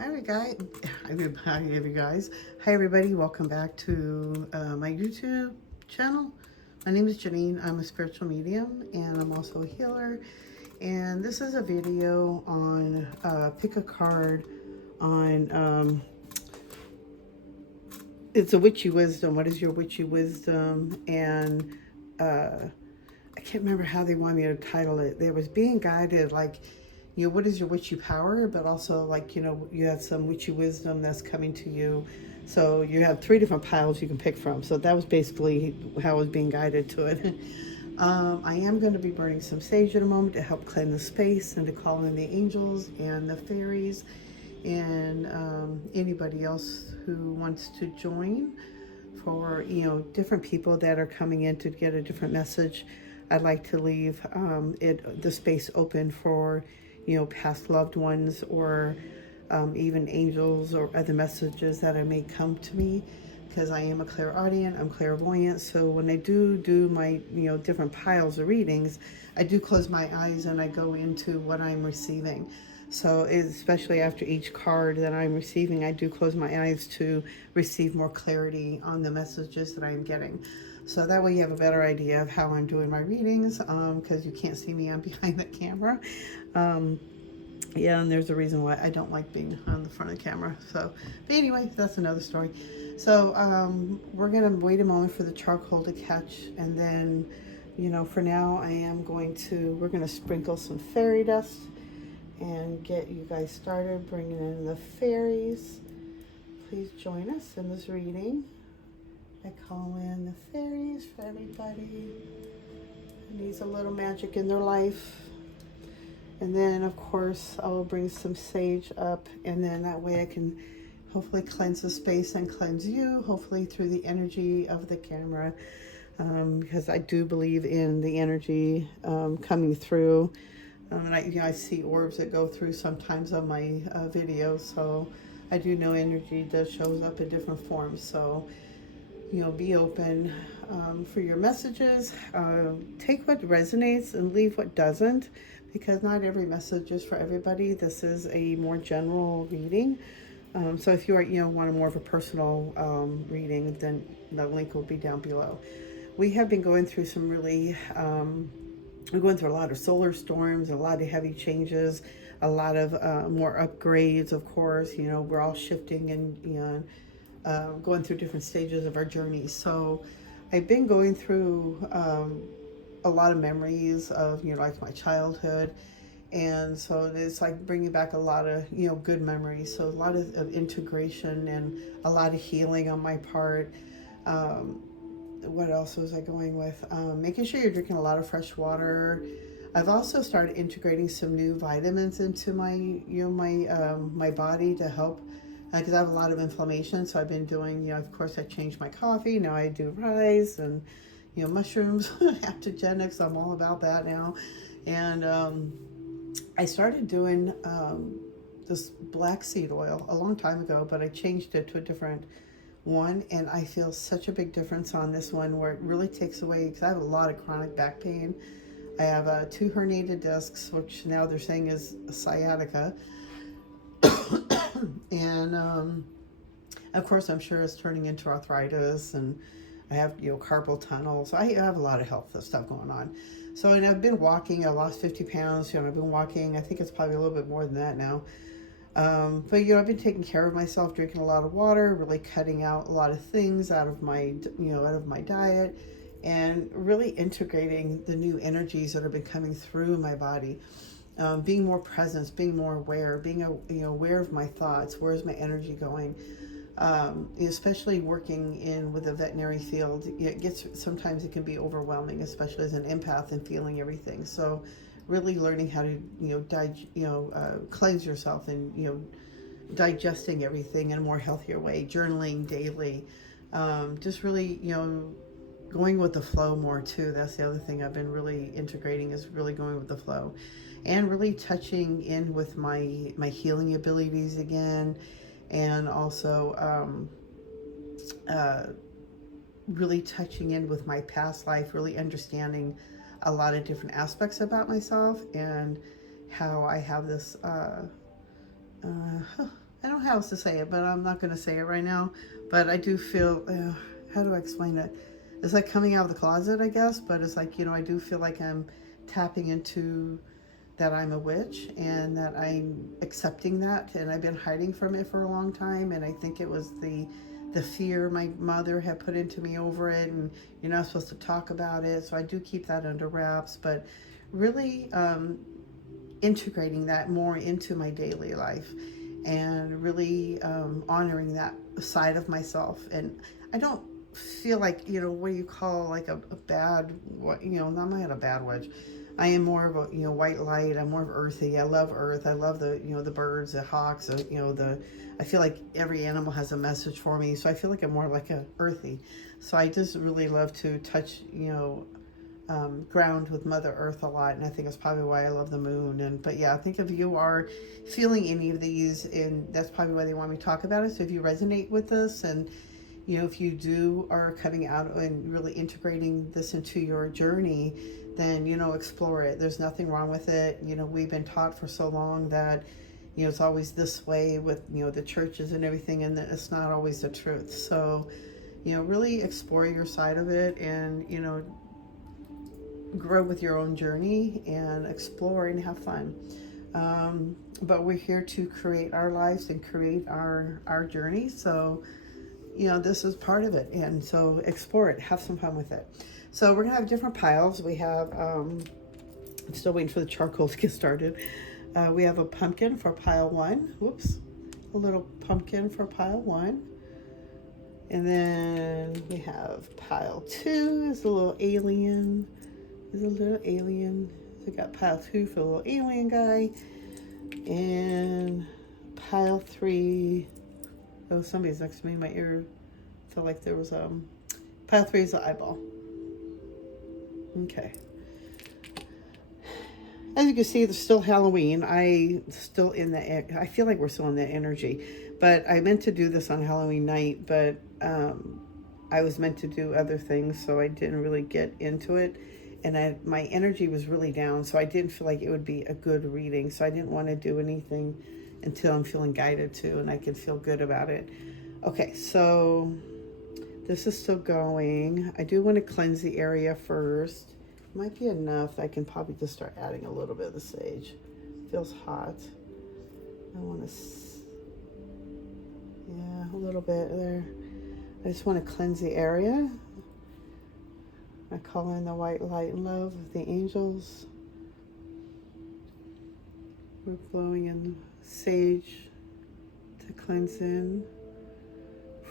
Hi everybody, welcome back to my YouTube channel. My name is Jaeneen. I'm a spiritual medium and I'm also a healer. And this is a video on pick a card on it's a witchy wisdom. What is your witchy wisdom? And I can't remember how they want me to title it. There was being guided, like, what is your witchy power? But also, like, you have some witchy wisdom that's coming to you. So you have 3 different piles you can pick from. So that was basically how I was being guided to it. I am going to be burning some sage in a moment to help cleanse the space and to call in the angels and the fairies and anybody else who wants to join for, different people that are coming in to get a different message. I'd like to leave the space open for, past loved ones or even angels or other messages that may come to me, because I am a clairaudient, I'm clairvoyant. So when I do my, different piles of readings, I do close my eyes and I go into what I'm receiving. So especially after each card that I'm receiving, I do close my eyes to receive more clarity on the messages that I'm getting. So that way you have a better idea of how I'm doing my readings, because you can't see me, I'm behind the camera. Yeah, and there's a reason why I don't like being on the front of the camera. So, but anyway, that's another story. So we're going to wait a moment for the charcoal to catch, and then, for now we're going to sprinkle some fairy dust and get you guys started bringing in the fairies. Please join us in this reading. I call in the fairies for everybody who needs a little magic in their life. And then, of course, I will bring some sage up, and then that way I can hopefully cleanse the space and cleanse you, hopefully through the energy of the camera, because I do believe in the energy coming through. And I see orbs that go through sometimes on my videos, so I do know energy does shows up in different forms. So, be open for your messages. Take what resonates and leave what doesn't, because not every message is for everybody. This is a more general reading. So if you are, want a more of a personal reading, then the link will be down below. We have been going through some really, we're going through a lot of solar storms, a lot of heavy changes, a lot of more upgrades, of course. We're all shifting and, going through different stages of our journey. So I've been going through a lot of memories of, like my childhood. And so it's like bringing back a lot of, good memories. So a lot of integration and a lot of healing on my part. What else was I going with? Making sure you're drinking a lot of fresh water. I've also started integrating some new vitamins into my, my body to help, because I have a lot of inflammation. So I've been doing, of course, I changed my coffee. Now I do rice and, mushrooms, adaptogenics. I'm all about that now. And I started doing this black seed oil a long time ago, but I changed it to a different one, and I feel such a big difference on this one, where it really takes away, because I have a lot of chronic back pain. I have 2 herniated discs, which now they're saying is sciatica. And of course, I'm sure it's turning into arthritis, and I have, carpal tunnel. So I have a lot of health stuff going on. So, and I've been walking. I lost 50 pounds. I've been walking. I think it's probably a little bit more than that now. But I've been taking care of myself, drinking a lot of water, really cutting out a lot of things out of my, out of my diet, and really integrating the new energies that have been coming through my body. Being more present, being more aware, being aware of my thoughts. Where's my energy going? Especially working with the veterinary field, sometimes it can be overwhelming, especially as an empath and feeling everything. So, really learning how to cleanse yourself and digesting everything in a more healthier way. Journaling daily, just really going with the flow more too. That's the other thing I've been really integrating, is really going with the flow, and really touching in with my healing abilities again, and also really touching in with my past life, really understanding a lot of different aspects about myself, and how I have this I don't know how else to say it, but I'm not going to say it right now. But I do feel, how do I explain it? It's like coming out of the closet, I guess, but it's like, I do feel like I'm tapping into that I'm a witch and that I'm accepting that, and I've been hiding from it for a long time, and I think it was the fear my mother had put into me over it, and you're not supposed to talk about it, so I do keep that under wraps, but really integrating that more into my daily life and really honoring that side of myself. And I don't feel like, what do you call like a bad, I'm not a bad witch. I am more of a, white light. I'm more of earthy. I love earth. I love the, the birds, the hawks, I feel like every animal has a message for me. So I feel like I'm more like a earthy. So I just really love to touch, ground with Mother Earth a lot, and I think that's probably why I love the moon. But yeah, I think if you are feeling any of these, and that's probably why they want me to talk about it. So if you resonate with this, and if you are coming out and really integrating this into your journey, then explore it. There's nothing wrong with it. We've been taught for so long that it's always this way with the churches and everything, and that it's not always the truth. So really explore your side of it, and grow with your own journey and explore and have fun. But we're here to create our lives and create our journey. So, this is part of it. And so explore it, have some fun with it. So we're going to have different piles. We have, I'm still waiting for the charcoal to get started. We have a pumpkin for pile 1. Whoops. A little pumpkin for pile 1. And then we have pile 2 is a little alien. There's a little alien. So we got pile 2 for a little alien guy. And pile 3. Oh, somebody's next to me. My ear felt like there was pile 3 is the eyeball. Okay. As you can see, there's still Halloween. I feel like we're still in that energy. But I meant to do this on Halloween night, but I was meant to do other things, so I didn't really get into it. And my energy was really down, so I didn't feel like it would be a good reading. So I didn't want to do anything until I'm feeling guided to, and I can feel good about it. Okay, so this is still going. I do want to cleanse the area first. Might be enough. I can probably just start adding a little bit of the sage. Feels hot. I want to, yeah, a little bit there. I just want to cleanse the area. I call in the white light and love of the angels. We're blowing in sage to cleanse in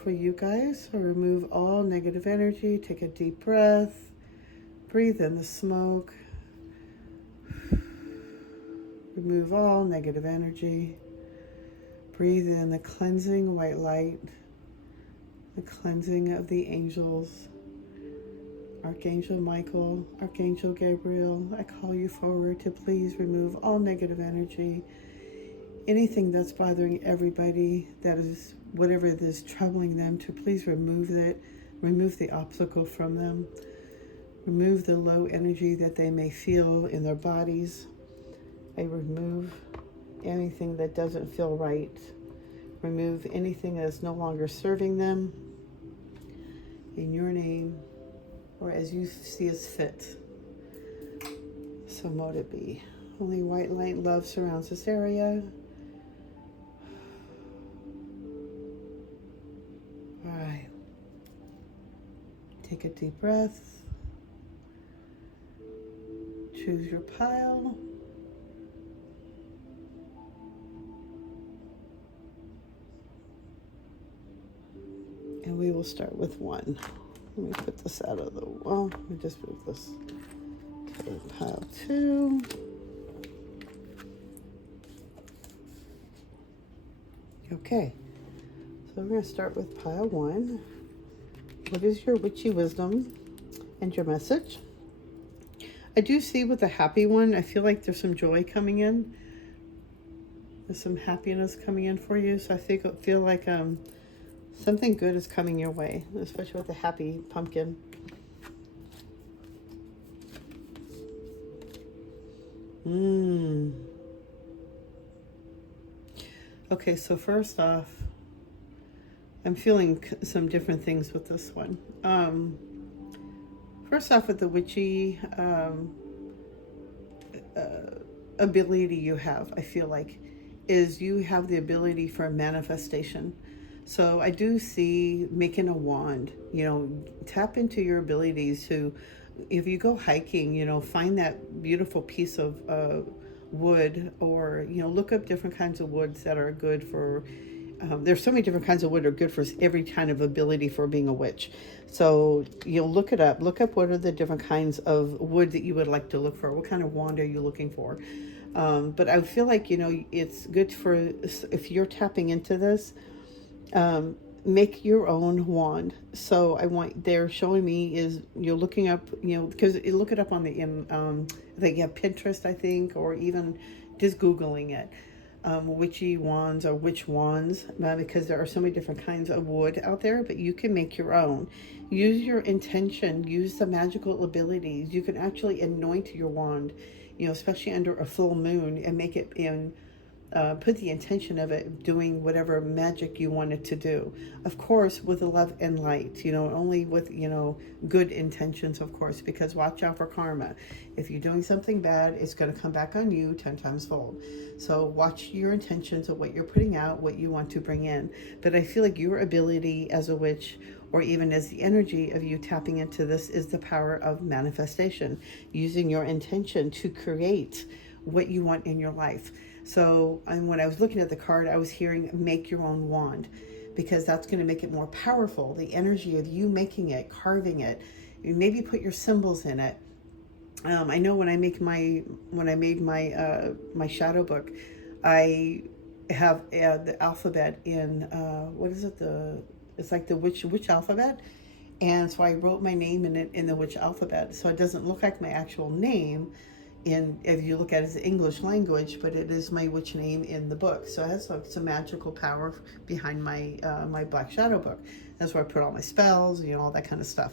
for you guys. So remove all negative energy. Take a deep breath. Breathe in the smoke. Remove all negative energy. Breathe in the cleansing white light. The cleansing of the angels. Archangel Michael, Archangel Gabriel, I call you forward to please remove all negative energy. Anything that's bothering everybody, that is whatever it is troubling them, to please remove it. Remove the obstacle from them. Remove the low energy that they may feel in their bodies. I remove anything that doesn't feel right. Remove anything that is no longer serving them. In your name, or as you see as fit. So mote it be. Only white light love surrounds this area. All right. Take a deep breath. Choose your pile. And we will start with 1. Let me put this out of the wall. Let me just move this. Okay, pile 2. Okay, so we're going to start with pile 1. What is your witchy wisdom and your message? I do see with the happy one, I feel like there's some joy coming in. There's some happiness coming in for you. So I feel like something good is coming your way, especially with the happy pumpkin. Okay, so first off, I'm feeling some different things with this one. First off, with the witchy ability you have, I feel like, is you have the ability for manifestation. So I do see making a wand, tap into your abilities to, if you go hiking, find that beautiful piece of wood, or, look up different kinds of woods that are good for, there's so many different kinds of wood are good for every kind of ability for being a witch. So look it up. Look up what are the different kinds of wood that you would like to look for. What kind of wand are you looking for? But I feel like, it's good for, if you're tapping into this, make your own wand. So they're showing me is, looking up, because you look it up on they have Pinterest, I think, or even just Googling it. Witchy wands or witch wands, because there are so many different kinds of wood out there, but you can make your own. Use your intention, use the magical abilities. You can actually anoint your wand, especially under a full moon, and make it in, put the intention of it doing whatever magic you want it to do. Of course, with love and light, only with, good intentions, of course, because watch out for karma. If you're doing something bad, it's going to come back on you 10 times fold. So watch your intentions of what you're putting out, what you want to bring in. But I feel like your ability as a witch, or even as the energy of you tapping into this, is the power of manifestation, using your intention to create what you want in your life. So, and when I was looking at the card, I was hearing make your own wand, because that's going to make it more powerful. The energy of you making it, carving it, maybe put your symbols in it. I know when I made my my shadow book, I have the alphabet in what is it? It's like the witch alphabet, and so I wrote my name in it in the witch alphabet, so it doesn't look like my actual name if you look at it as the English language, but it is my witch name in the book. So it has some magical power behind my my Black Shadow book. That's where I put all my spells, all that kind of stuff.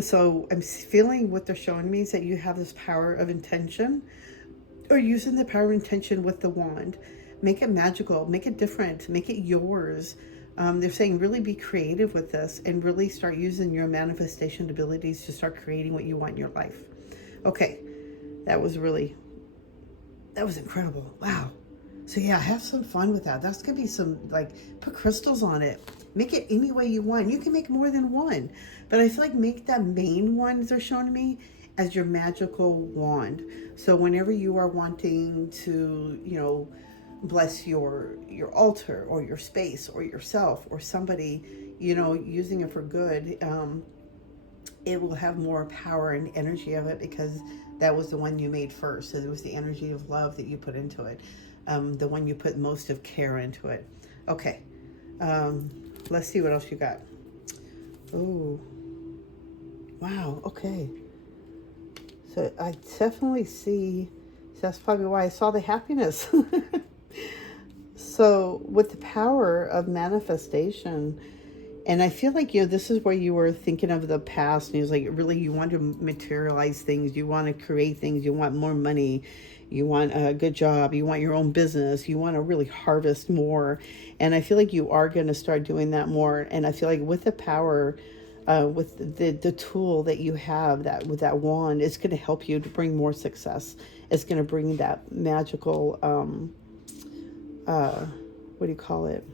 So I'm feeling what they're showing me is that you have this power of intention, or using the power of intention with the wand. Make it magical, make it different, make it yours. They're saying really be creative with this and really start using your manifestation abilities to start creating what you want in your life. Okay, that was incredible. Wow. So yeah, have some fun with that. That's gonna be some, put crystals on it. Make it any way you want. You can make more than one, but I feel like make that main one they're showing me as your magical wand. So whenever you are wanting to, bless your altar or your space or yourself or somebody, using it for good, it will have more power and energy of it, because that was the one you made first. So it was the energy of love that you put into it, the one you put most of care into it. Okay, let's see what else you got. Oh, wow. Okay, so I definitely see. So that's probably why I saw the happiness. So with the power of manifestation, and I feel like, this is where you were thinking of the past, and it was like, really, you want to materialize things, you want to create things, you want more money, you want a good job, you want your own business, you want to really harvest more. And I feel like you are going to start doing that more. And I feel like with the power, with the tool that you have, that with that wand, it's going to help you to bring more success. It's going to bring that magical, what do you call it?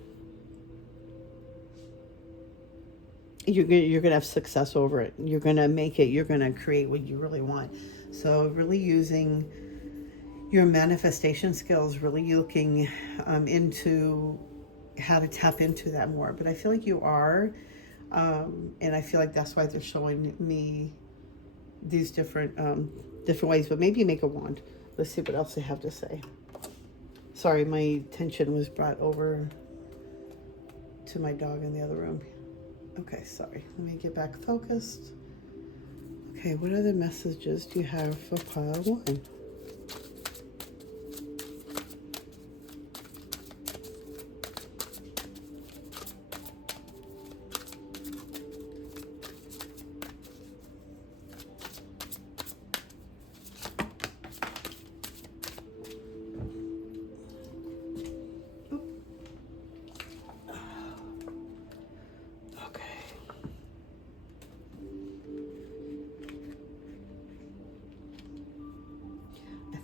You're gonna have success over it. You're gonna make it. You're gonna create what you really want. So really using your manifestation skills, really looking into how to tap into that more. But I feel like you are, and I feel like that's why they're showing me these different ways. But maybe make a wand. Let's see what else they have to say. Sorry, my attention was brought over to my dog in the other room. Okay, sorry. Let me get back focused. Okay, what other messages do you have for pile one?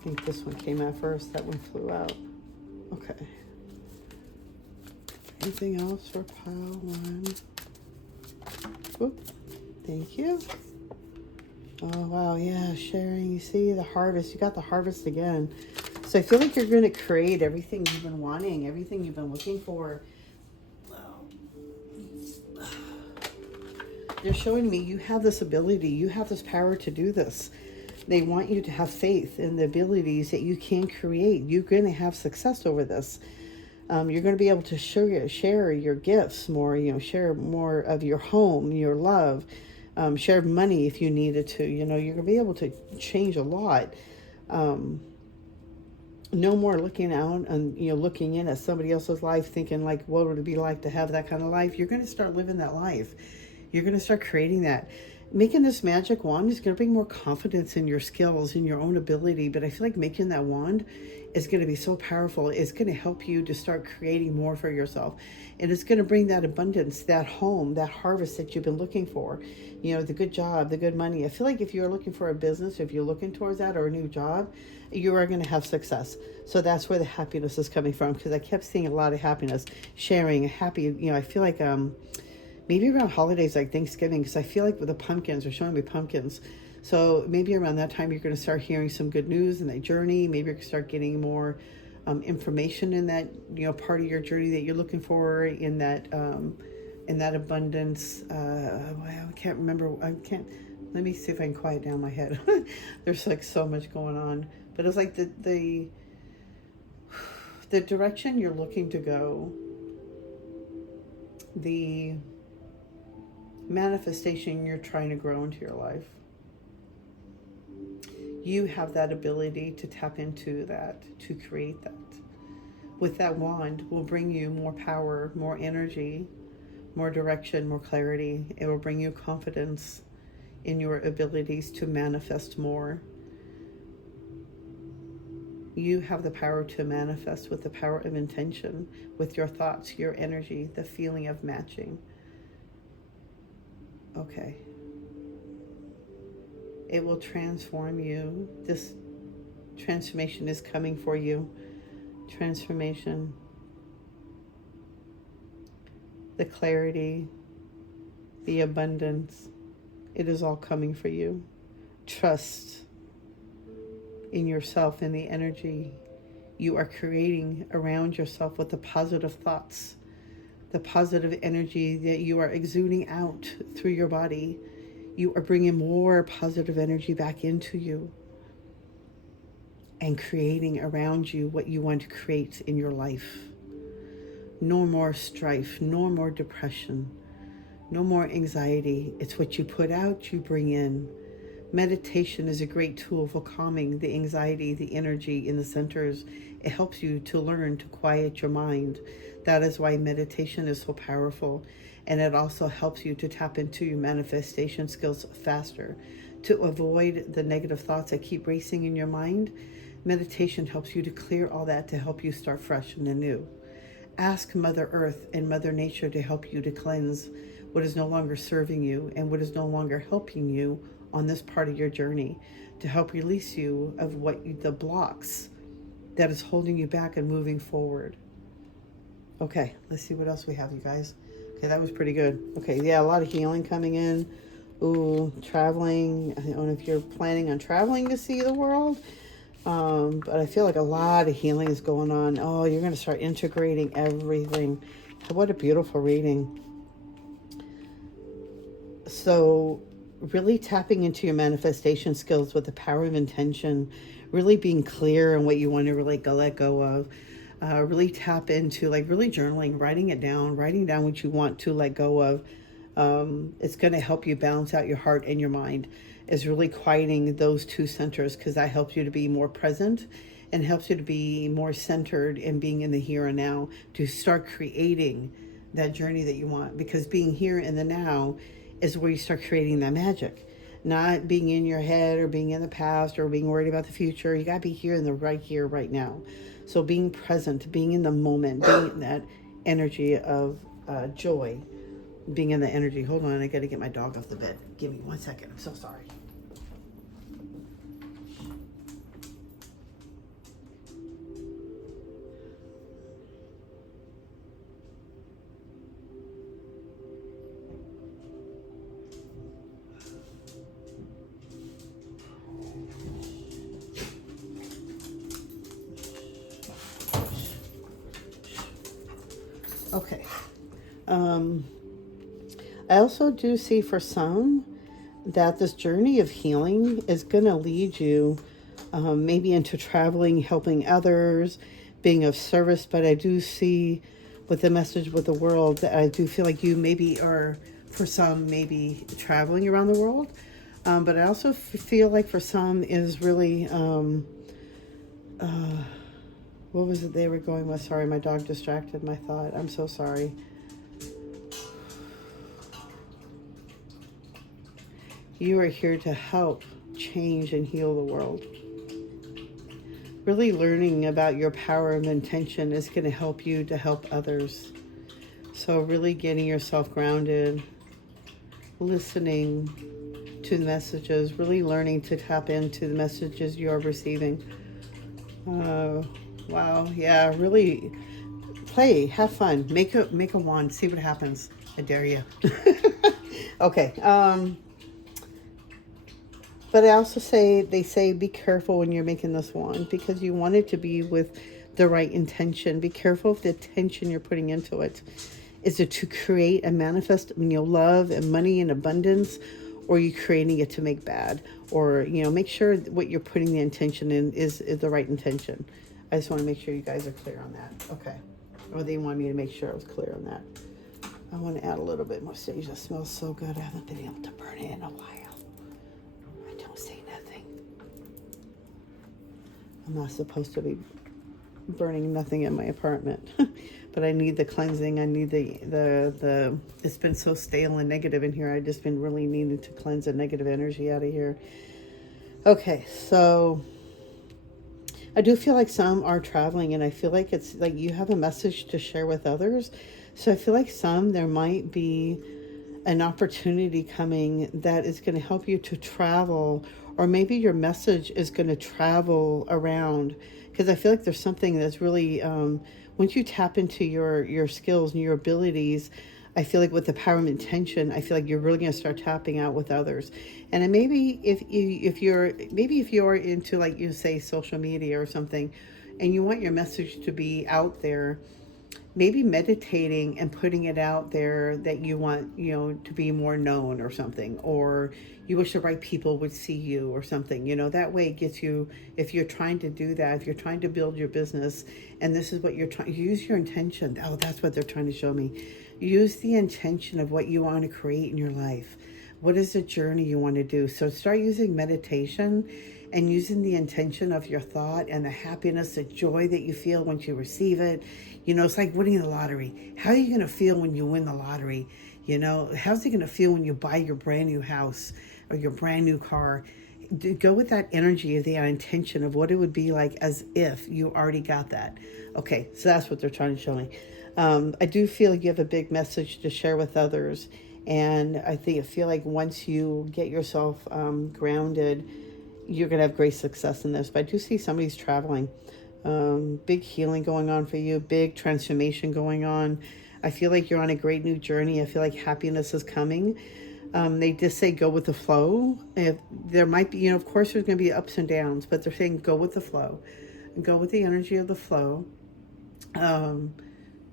think this one came out first. That one flew out. Okay. Anything else for pile 1? Whoop. Thank you. Oh, wow. Yeah, sharing. You see the harvest. You got the harvest again. So I feel like you're going to create everything you've been wanting, everything you've been looking for. They're showing me you have this ability. You have this power to do this. They want you to have faith in the abilities that you can create. You're going to have success over this. You're going to be able to share your gifts more, share more of your home, your love, share money if you needed to. You're going to be able to change a lot. No more looking out and, looking in at somebody else's life thinking like, what would it be like to have that kind of life? You're going to start living that life. You're going to start creating that. Making this magic wand is going to bring more confidence in your skills, in your own ability. But I feel like making that wand is going to be so powerful. It's going to help you to start creating more for yourself. And it's going to bring that abundance, that home, that harvest that you've been looking for. The good job, the good money. I feel like if you're looking for a business, if you're looking towards that or a new job, you are going to have success. So that's where the happiness is coming from, because I kept seeing a lot of happiness, sharing, happy. I feel like maybe around holidays like Thanksgiving, because I feel like with the pumpkins, they're showing me pumpkins. So maybe around that time, you're going to start hearing some good news in that journey. Maybe you're going to start getting more information in that, part of your journey that you're looking for, in that abundance. I can't remember. Let me see if I can quiet down my head. There's like so much going on. But it's like the direction you're looking to go, the manifestation you're trying to grow into your life. You have that ability to tap into that, to create that. With that wand will bring you more power, more energy, more direction, more clarity. It will bring you confidence in your abilities to manifest more. You have the power to manifest with the power of intention, with your thoughts, your energy, the feeling of matching. Okay. It will transform you. This transformation is coming for you. Transformation. The clarity, the abundance. It is all coming for you. Trust in yourself and the energy you are creating around yourself with the positive thoughts, the positive energy that you are exuding out through your body. You are bringing more positive energy back into you and creating around you what you want to create in your life. No more strife, no more depression, no more anxiety. It's what you put out, you bring in. Meditation is a great tool for calming the anxiety, the energy in the centers. It helps you to learn to quiet your mind. That is why meditation is so powerful. And it also helps you to tap into your manifestation skills faster, to avoid the negative thoughts that keep racing in your mind. Meditation helps you to clear all that, to help you start fresh and anew. Ask Mother Earth and Mother Nature to help you to cleanse what is no longer serving you and what is no longer helping you on this part of your journey, to help release you of the blocks that is holding you back and moving forward. Okay, let's see what else we have, you guys. Okay, that was pretty good. Okay, yeah, a lot of healing coming in. Ooh, traveling. I don't know if you're planning on traveling to see the world, but I feel like a lot of healing is going on. Oh, you're going to start integrating everything. What a beautiful reading. So really tapping into your manifestation skills with the power of intention, really being clear on what you want to really let go of. Really tap into really journaling, writing down what you want to let go of. It's going to help you balance out your heart and your mind. Is really quieting those two centers, because that helps you to be more present and helps you to be more centered in being in the here and now, to start creating that journey that you want. Because being here in the now is where you start creating that magic. Not being in your head or being in the past or being worried about the future. You got to be here right now. So being present, being in the moment, being in that energy of joy, being in the energy. Hold on, I got to get my dog off the bed. Give me 1 second. I'm so sorry. Okay. I also do see for some that this journey of healing is going to lead you maybe into traveling, helping others, being of service. But I do see with the message with the world that I do feel like you maybe are, for some, maybe traveling around the world. But I also feel like for some is really, what was it they were going with? Sorry, my dog distracted my thought. I'm so sorry. You are here to help change and heal the world. Really learning about your power of intention is going to help you to help others. So really getting yourself grounded, listening to the messages, really learning to tap into the messages you're receiving. Wow, yeah, really play, have fun, make a wand, see what happens. I dare you. Okay. But I also they say be careful when you're making this wand because you want it to be with the right intention. Be careful of the attention you're putting into it. Is it to create and manifest, love and money and abundance, or are you creating it to make bad? Or, make sure what you're putting the intention in is the right intention. I just want to make sure you guys are clear on that. Okay. Or they want me to make sure I was clear on that. I want to add a little bit more sage. That smells so good. I haven't been able to burn it in a while. Say nothing. I'm not supposed to be burning nothing in my apartment, but I need the cleansing. I need the it's been so stale and negative in here. I just been really needing to cleanse the negative energy out of here. Okay, so I do feel like some are traveling, and I feel like it's like you have a message to share with others. So I feel like there might be an opportunity coming that is going to help you to travel, or maybe your message is going to travel around, because I feel like there's something that's really once you tap into your skills and your abilities, I feel like with the power of intention, I feel like you're really going to start tapping out with others. And maybe if you're into, like, you say, social media or something, and you want your message to be out there, maybe meditating and putting it out there that you want, to be more known or something, or you wish the right people would see you or something, that way it gets you, if you're trying to do that, if you're trying to build your business and this is what you're trying, use your intention. Oh, that's what they're trying to show me. Use the intention of what you want to create in your life. What is the journey you want to do? So start using meditation and using the intention of your thought and the happiness, the joy that you feel once you receive it. It's like winning the lottery. How are you going to feel when you win the lottery? How's it going to feel when you buy your brand new house or your brand new car? Go with that energy of the intention of what it would be like as if you already got that. Okay, so that's what they're trying to show me. I do feel you have a big message to share with others. And I feel like once you get yourself grounded, you're going to have great success in this. But I do see somebody's traveling. Big healing going on for you, big transformation going on. I feel like you're on a great new journey. I feel like happiness is coming. They just say go with the flow. There might be, of course there's going to be ups and downs, but they're saying go with the flow. Go with the energy of the flow.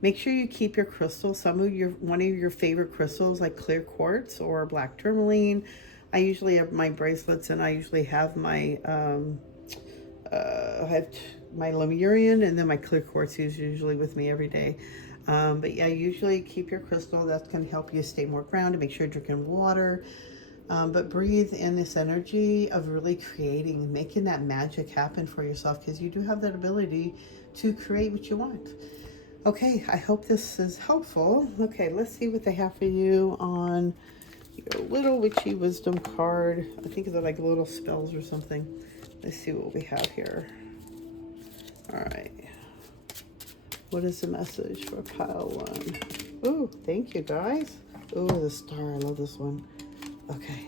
Make sure you keep your crystals. One of your favorite crystals, like clear quartz or black tourmaline. I usually have my bracelets, and I usually have my my Lemurian, and then my clear quartz is usually with me every day. But yeah, usually keep your crystal. That's going to help you stay more grounded. Make sure you're drinking water. But breathe in this energy of really creating, making that magic happen for yourself, because you do have that ability to create what you want. Okay, I hope this is helpful. Okay, let's see what they have for you on your little witchy wisdom card. I think they're like little spells or something. Let's see what we have here. All right. What is the message for pile one? Oh, thank you guys. Oh, the star. I love this one. Okay.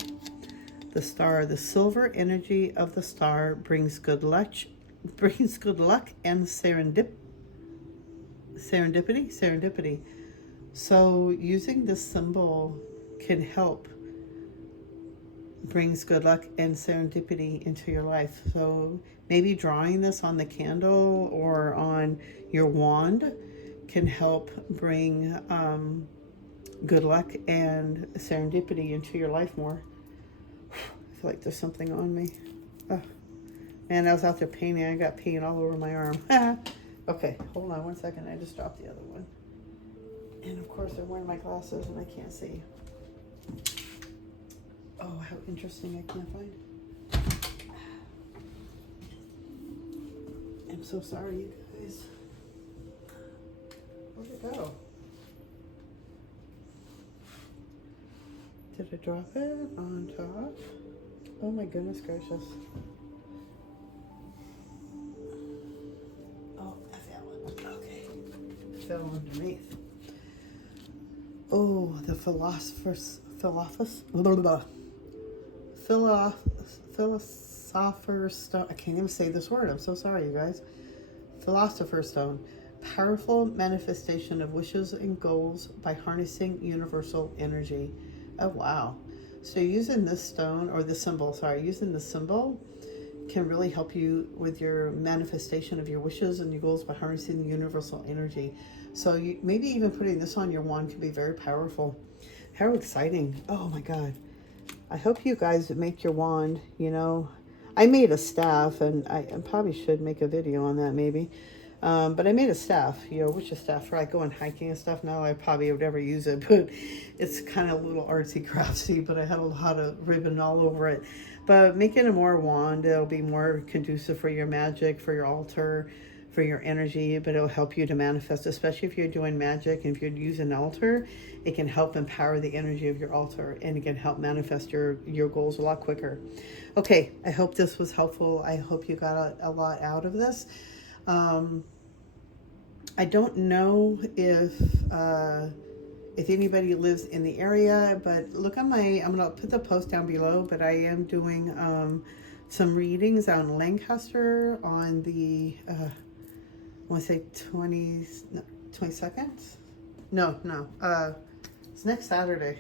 The star. The silver energy of the star brings good luck and serendipity. So using this symbol can help brings good luck and serendipity into your life. So maybe drawing this on the candle or on your wand can help bring good luck and serendipity into your life more. I feel like there's something on me. Oh. Man, I was out there painting. I got paint all over my arm. Okay, hold on 1 second. I just dropped the other one. And of course, I'm wearing my glasses and I can't see. Oh, how interesting. I can't find it. I'm so sorry, you guys. Where'd it go? Did I drop it on top? Oh my goodness gracious. Oh, I found it. Okay. It fell underneath. Oh, the philosopher's stone. I can't even say this word. I'm so sorry, you guys. Philosopher's stone. Powerful manifestation of wishes and goals by harnessing universal energy. Oh, wow. So using this stone, or the symbol, using the symbol can really help you with your manifestation of your wishes and your goals by harnessing the universal energy. So maybe even putting this on your wand could be very powerful. How exciting. Oh my God. I hope you guys make your wand, you know. I made a staff, and I probably should make a video on that maybe. But I made a staff, which is staff for like going hiking and stuff. Now I probably would never use it, but it's kind of a little artsy craftsy, but I had a lot of ribbon all over it. But making a more wand, it'll be more conducive for your magic, for your altar, for your energy, but it'll help you to manifest, especially if you're doing magic and if you're using an altar, it can help empower the energy of your altar, and it can help manifest your goals a lot quicker. Okay, I hope this was helpful. I hope you got a lot out of this. I don't know if anybody lives in the area, but look on I'm going to put the post down below, but I am doing some readings on Lancaster on the, I want to say 22nd? No, it's next Saturday.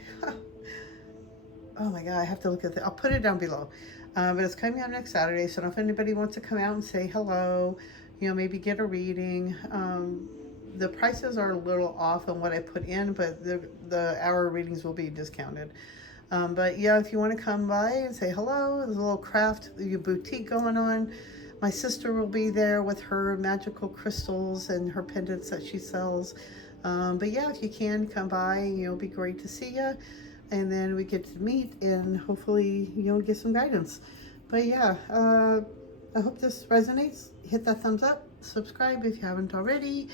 Oh my God, I have to look at I'll put it down below. But it's coming out next Saturday, so if anybody wants to come out and say hello, maybe get a reading. The prices are a little off on what I put in, but the hour readings will be discounted. But yeah, if you want to come by and say hello, there's a little craft, your boutique going on. My sister will be there with her magical crystals and her pendants that she sells. But yeah, if you can come by, it'll be great to see you. And then we get to meet and hopefully, get some guidance. But yeah, I hope this resonates. Hit that thumbs up, subscribe if you haven't already.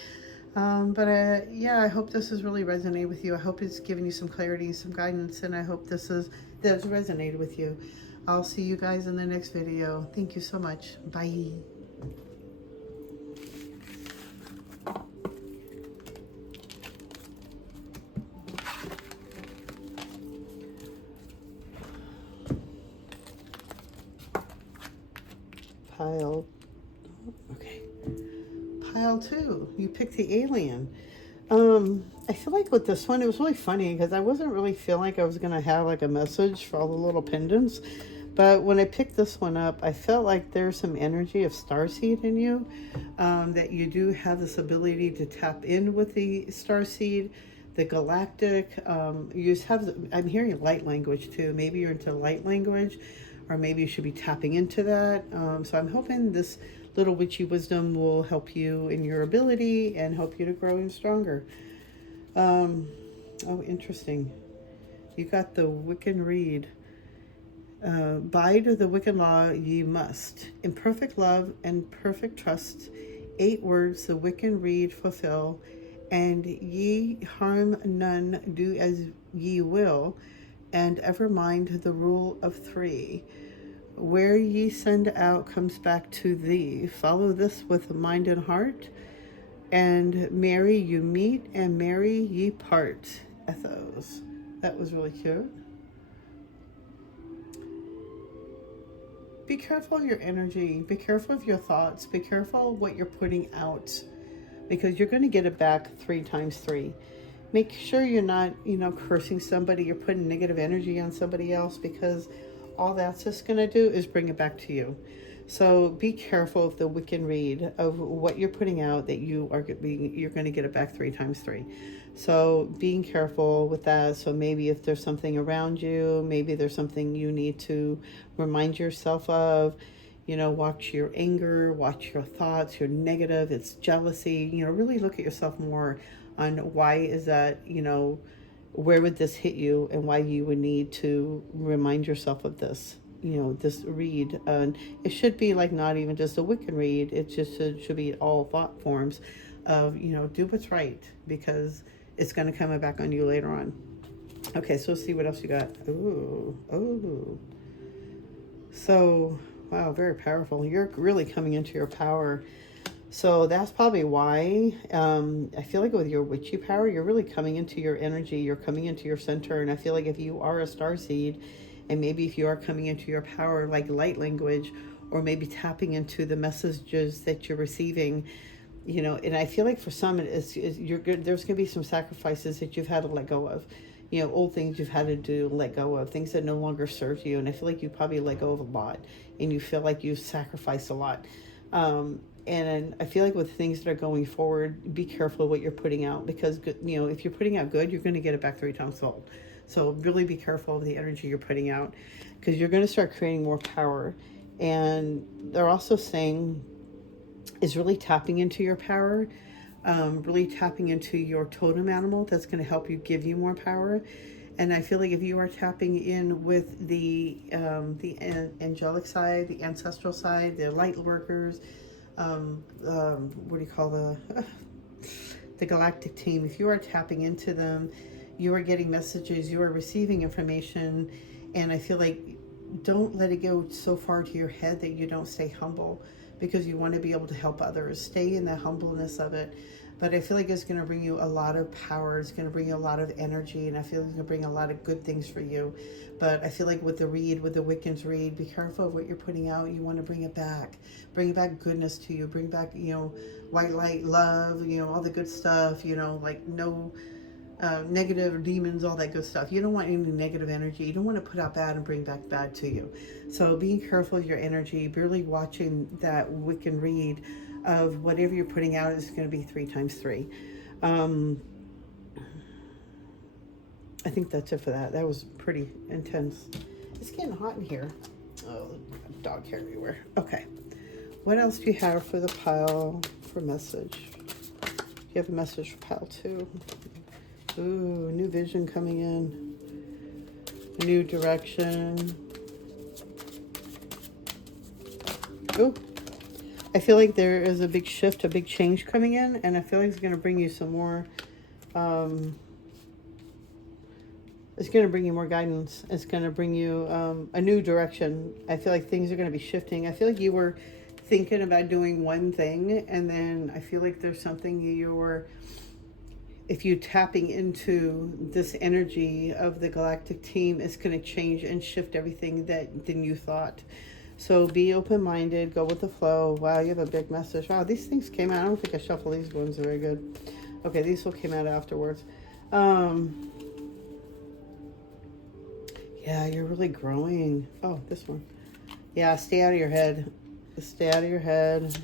Yeah, I hope this has really resonated with you. I hope it's given you some clarity, some guidance, and I hope this has resonated with you. I'll see you guys in the next video. Thank you so much. Bye. Pile 2, you picked the alien. I feel like with this one, it was really funny because I wasn't really feeling like I was going to have like a message for all the little pendants. But when I picked this one up, I felt like there's some energy of starseed in you, that you do have this ability to tap in with the starseed, the galactic. You just have, I'm hearing light language too. Maybe you're into light language, or maybe you should be tapping into that. So I'm hoping this little witchy wisdom will help you in your ability and help you to grow even stronger. Oh, interesting. You got the Wiccan read. Bide the Wiccan law ye must. In perfect love and perfect trust, 8 words the Wiccan read fulfill, and ye harm none, do as ye will, and ever mind the rule of 3. Where ye send out comes back to thee. Follow this with mind and heart, and merry you meet and merry ye part. Ethos. That was really cute. Be careful of your energy. Be careful of your thoughts. Be careful what you're putting out, because you're going to get it back 3 times 3. Make sure you're not, cursing somebody. You're putting negative energy on somebody else, because all that's just going to do is bring it back to you. So be careful of the Wiccan read of what you're putting out, that you're going to get it back 3 times 3. So being careful with that. So maybe if there's something around you, maybe there's something you need to remind yourself of. Watch your anger, watch your thoughts, your negative, it's jealousy. Really look at yourself more on why is that, where would this hit you, and why you would need to remind yourself of this. This read, and it should be like not even just a Wiccan read. It should be all thought forms of, do what's right, because it's going to come back on you later on. Okay, so let's see what else you got. Ooh. So, wow, very powerful. You're really coming into your power. So that's probably why I feel like with your witchy power, you're really coming into your energy. You're coming into your center. And I feel like if you are a starseed, and maybe if you are coming into your power, like light language, or maybe tapping into the messages that you're receiving, and I feel like for some, there's going to be some sacrifices that you've had to let go of. Old things you've had to do, let go of, things that no longer serve you. And I feel like you probably let go of a lot, and you feel like you've sacrificed a lot. And I feel like with things that are going forward, be careful what you're putting out, because, if you're putting out good, you're going to get it back 3 times fold. So really be careful of the energy you're putting out, because you're going to start creating more power. And they're also saying is really tapping into your power, really tapping into your totem animal. That's going to help you, give you more power. And I feel like if you are tapping in with the angelic side, the ancestral side, the light workers, what do you call the galactic team, if you are tapping into them, you are getting messages, you are receiving information. And I feel like don't let it go so far to your head that you don't stay humble, because you want to be able to help others. Stay in the humbleness of it. But I feel like it's going to bring you a lot of power. It's going to bring you a lot of energy. And I feel it's going to bring a lot of good things for you. But I feel like with the Wiccan's read, be careful of what you're putting out. You want to bring it back. Bring back goodness to you. Bring back, white light, love, all the good stuff, like no negative demons, all that good stuff. You don't want any negative energy. You don't want to put out bad and bring back bad to you. So being careful of your energy, really watching that Wiccan read of whatever you're putting out is going to be 3 times 3. I think that's it for that. That was pretty intense. It's getting hot in here. Oh, dog hair everywhere. Okay. What else do you have for the pile for message? Do you have a message for pile 2? Ooh, new vision coming in. New direction. Ooh. I feel like there is a big shift, a big change coming in, and I feel like it's going to bring you some more, it's going to bring you more guidance. It's going to bring you a new direction. I feel like things are going to be shifting. I feel like you were thinking about doing one thing, and then I feel like there's something if you're tapping into this energy of the galactic team, it's going to change and shift everything than you thought. So be open-minded, go with the flow. Wow, you have a big message. Wow, these things came out. I don't think I shuffled these ones very good. Okay, these all came out afterwards. Yeah, you're really growing. Oh, this one. Yeah, stay out of your head. Stay out of your head.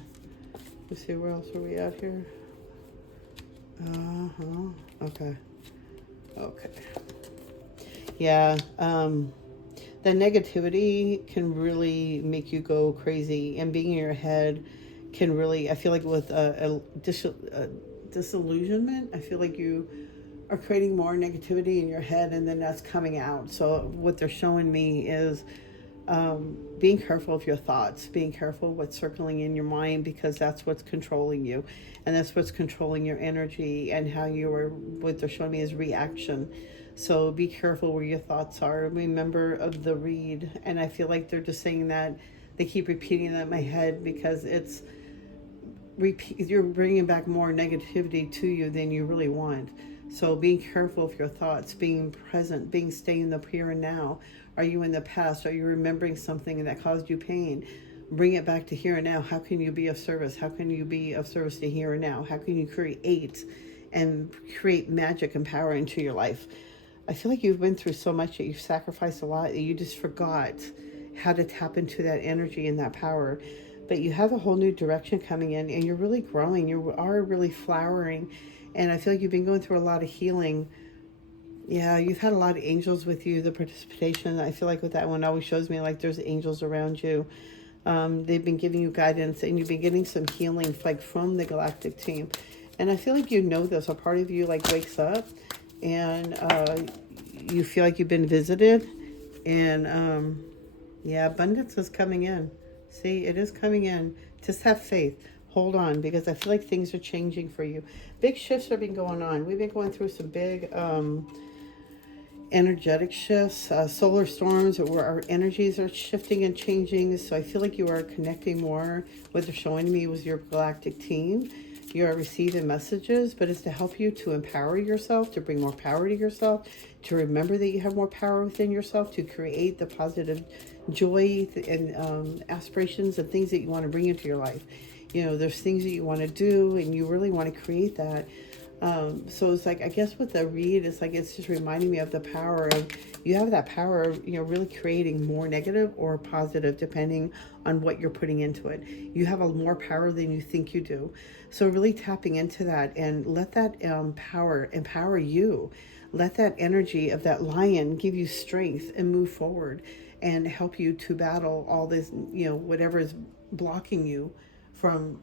Let's see, where else are we at here? Okay. Yeah, the negativity can really make you go crazy, and being in your head can really, I feel like with a disillusionment, I feel like you are creating more negativity in your head, and then that's coming out. So what they're showing me is being careful of your thoughts, being careful of what's circling in your mind, because that's what's controlling you, and that's what's controlling your energy, and how what they're showing me is reaction. So be careful where your thoughts are. Remember of the read, and I feel like they're just saying that, they keep repeating that in my head, because you're bringing back more negativity to you than you really want. So being careful of your thoughts, being present, staying in the here and now. Are you in the past? Are you remembering something that caused you pain? Bring it back to here and now. How can you be of service? How can you be of service to here and now? How can you create magic and power into your life? I feel like you've been through so much that you've sacrificed a lot that you just forgot how to tap into that energy and that power. But you have a whole new direction coming in, and you're really growing. You are really flowering. And I feel like you've been going through a lot of healing. Yeah, you've had a lot of angels with you. The participation, I feel like with that one always shows me like there's angels around you. They've been giving you guidance, and you've been getting some healing like from the galactic team. And I feel like you know this. A part of you like wakes up, and you feel like you've been visited, and yeah, abundance is coming in. See, it is coming in. Just have faith. Hold on, because I feel like things are changing for you. Big shifts have been going on. We've been going through some big energetic shifts, solar storms, where our energies are shifting and changing. So I feel like you are connecting more. What they're showing me was your galactic team. You are receiving messages, but it's to help you to empower yourself, to bring more power to yourself, to remember that you have more power within yourself, to create the positive joy and aspirations and things that you want to bring into your life. You know, there's things that you want to do, and you really want to create that. So it's like, I guess with the read, it's like, it's just reminding me of the power of, you have that power of, you know, really creating more negative or positive, depending on what you're putting into it. You have a more power than you think you do. So really tapping into that, and let that power empower you. Let that energy of that lion give you strength and move forward and help you to battle all this, you know, whatever is blocking you from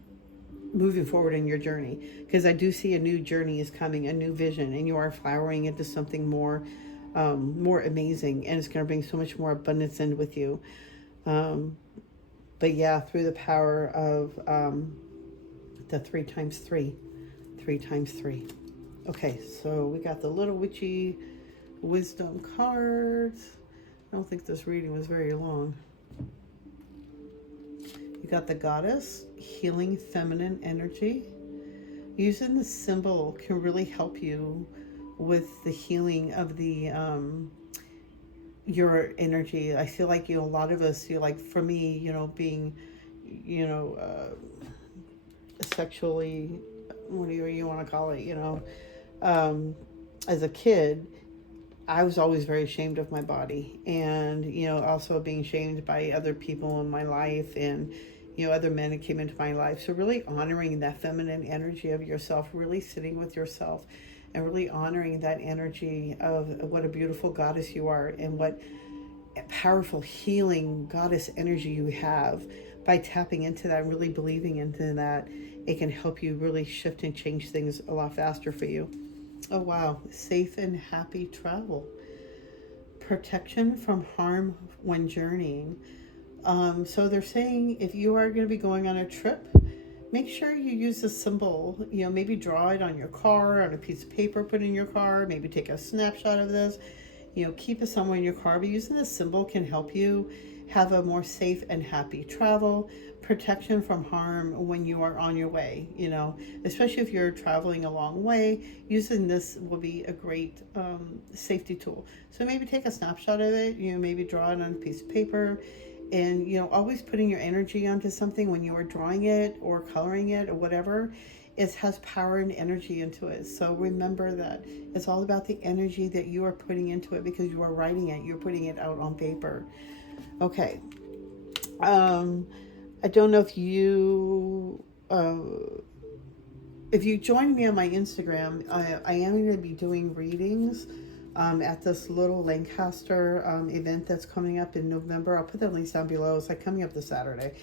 moving forward in your journey. Because I do see a new journey is coming, a new vision, and you are flowering into something more more amazing, and it's going to bring so much more abundance in with you. But yeah, through the power of the 3 times 3, 3 times 3. Okay, so we got the little witchy wisdom cards. I don't think this reading was very long. You got the goddess, healing feminine energy. Using the symbol can really help you with the healing of the your energy. I feel like, you know, a lot of us, you know, like for me, you know, being, you know, sexually, what do you want to call it, you know, as a kid, I was always very ashamed of my body, and, you know, also being shamed by other people in my life, and, you know, other men that came into my life. So really honoring that feminine energy of yourself, really sitting with yourself and really honoring that energy of what a beautiful goddess you are, and what powerful healing goddess energy you have. By tapping into that, really believing into that, it can help you really shift and change things a lot faster for you. Oh wow, safe and happy travel. Protection from harm when journeying. So they're saying if you are going to be going on a trip, make sure you use the symbol. You know, maybe draw it on your car, on a piece of paper, put it in your car, maybe take a snapshot of this. You know, keep it somewhere in your car, but using the symbol can help you have a more safe and happy travel. Protection from harm when you are on your way, you know, especially if you're traveling a long way, using this will be a great safety tool. So maybe take a snapshot of it, you know, maybe draw it on a piece of paper, and, you know, always putting your energy onto something when you are drawing it or coloring it or whatever. It has power and energy into it. So remember that it's all about the energy that you are putting into it, because you are writing it, you're putting it out on paper. Okay. I don't know if you join me on my Instagram, I am going to be doing readings at this little Lancaster event that's coming up in November. I'll put the links down below. It's like coming up this Saturday.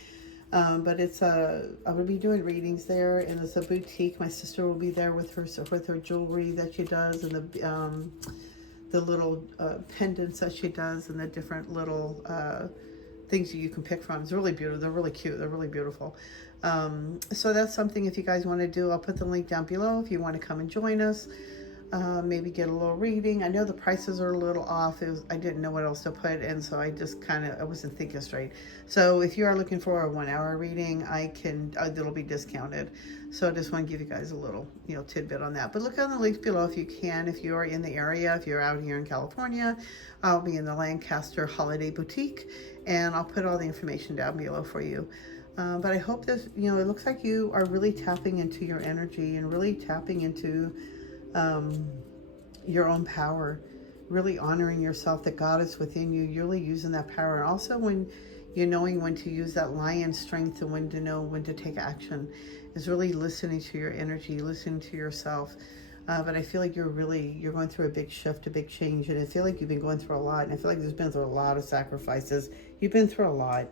But it's I'm gonna be doing readings there, and it's a boutique. My sister will be there with her jewelry that she does, and the little pendants that she does, and the different little things that you can pick from. It's really beautiful. They're really cute. They're really beautiful. So that's something, if you guys want to do, I'll put the link down below if you want to come and join us. Maybe get a little reading. I know the prices are a little off. I didn't know what else to put, and so I just I wasn't thinking straight. So if you are looking for a 1 hour reading, it'll be discounted. So I just want to give you guys a little, you know, tidbit on that. But look on the links below if you can, if you are in the area, if you're out here in California. I'll be in the Lancaster Holiday Boutique, and I'll put all the information down below for you. But I hope this, you know, it looks like you are really tapping into your energy and really tapping into your own power, really honoring yourself, the goddess within you. You're really using that power. And also when you're knowing when to use that lion strength and when to know when to take action, is really listening to your energy, listening to yourself. But I feel like you're going through a big shift, a big change. And I feel like you've been going through a lot. And I feel like there's been through a lot of sacrifices. You've been through a lot.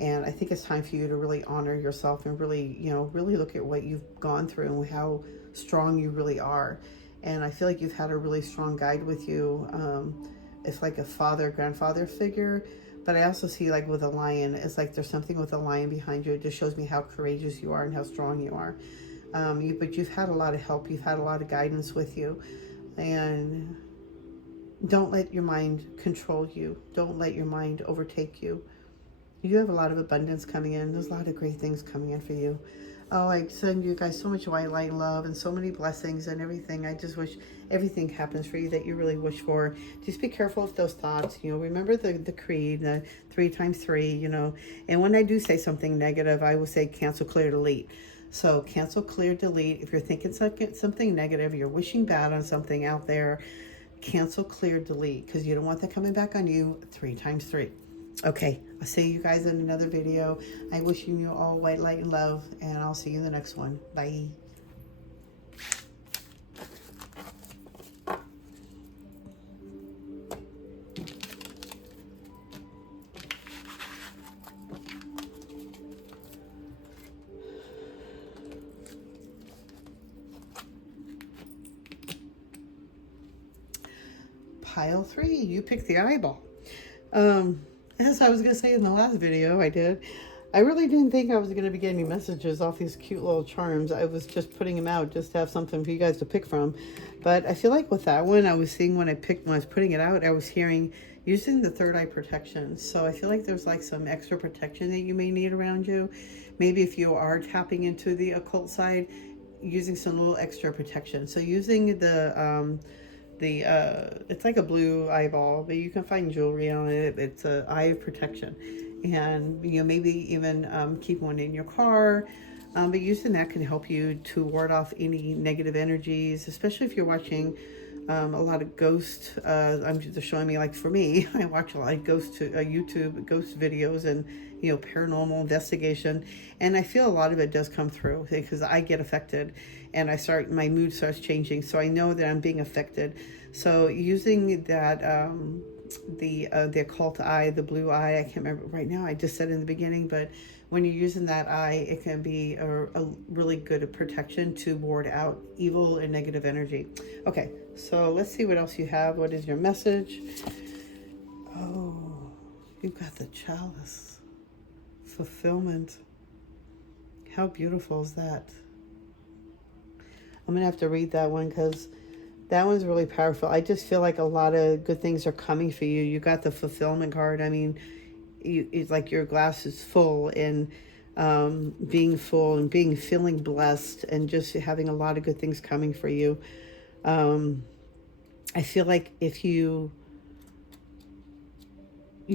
And I think it's time for you to really honor yourself and really, really look at what you've gone through and how strong you really are. And I feel like you've had a really strong guide with you. It's like a father, grandfather figure. But I also see like with a lion, it's like there's something with a lion behind you. It just shows me how courageous you are and how strong you are. But you've had a lot of help. You've had a lot of guidance with you. And don't let your mind control you. Don't let your mind overtake you. You have a lot of abundance coming in. There's a lot of great things coming in for you. Oh, I send you guys so much white light and love and so many blessings and everything. I just wish everything happens for you that you really wish for. Just be careful of those thoughts. Remember the creed, the 3 times 3, And when I do say something negative, I will say cancel, clear, delete. So cancel, clear, delete. If you're thinking something negative, you're wishing bad on something out there, cancel, clear, delete, because you don't want that coming back on you. 3 times 3. Okay, I'll see you guys in another video. I'm wishing you all white light and love, and I'll see you in the next one. Bye. Pile 3, you pick the eyeball. As I was going to say in the last video I really didn't think I was going to be getting messages off these cute little charms. I was just putting them out just to have something for you guys to pick from. But I feel like with that one, I was seeing when I was putting it out, I was hearing using the third eye protection. So I feel like there's like some extra protection that you may need around you. Maybe if you are tapping into the occult side, using some little extra protection. So using it's like a blue eyeball, but you can find jewelry on it. It's an eye of protection, and maybe even keep one in your car. But using that can help you to ward off any negative energies, especially if you're watching a lot of ghost. I'm just showing me, like for me, I watch a lot of YouTube ghost videos and paranormal investigation, and I feel a lot of it does come through because I get affected, and my mood starts changing. So I know that I'm being affected. So using that the occult eye, the blue eye, I can't remember right now. I just said in the beginning, but when you're using that eye, it can be a really good protection to ward out evil and negative energy. Okay, so let's see what else you have. What is your message? Oh, you've got the chalice. Fulfillment. How beautiful is that? I'm going to have to read that one because that one's really powerful. I just feel like a lot of good things are coming for you. You got the fulfillment card. I mean, it's like your glass is full, and being full and feeling blessed and just having a lot of good things coming for you. I feel like if you've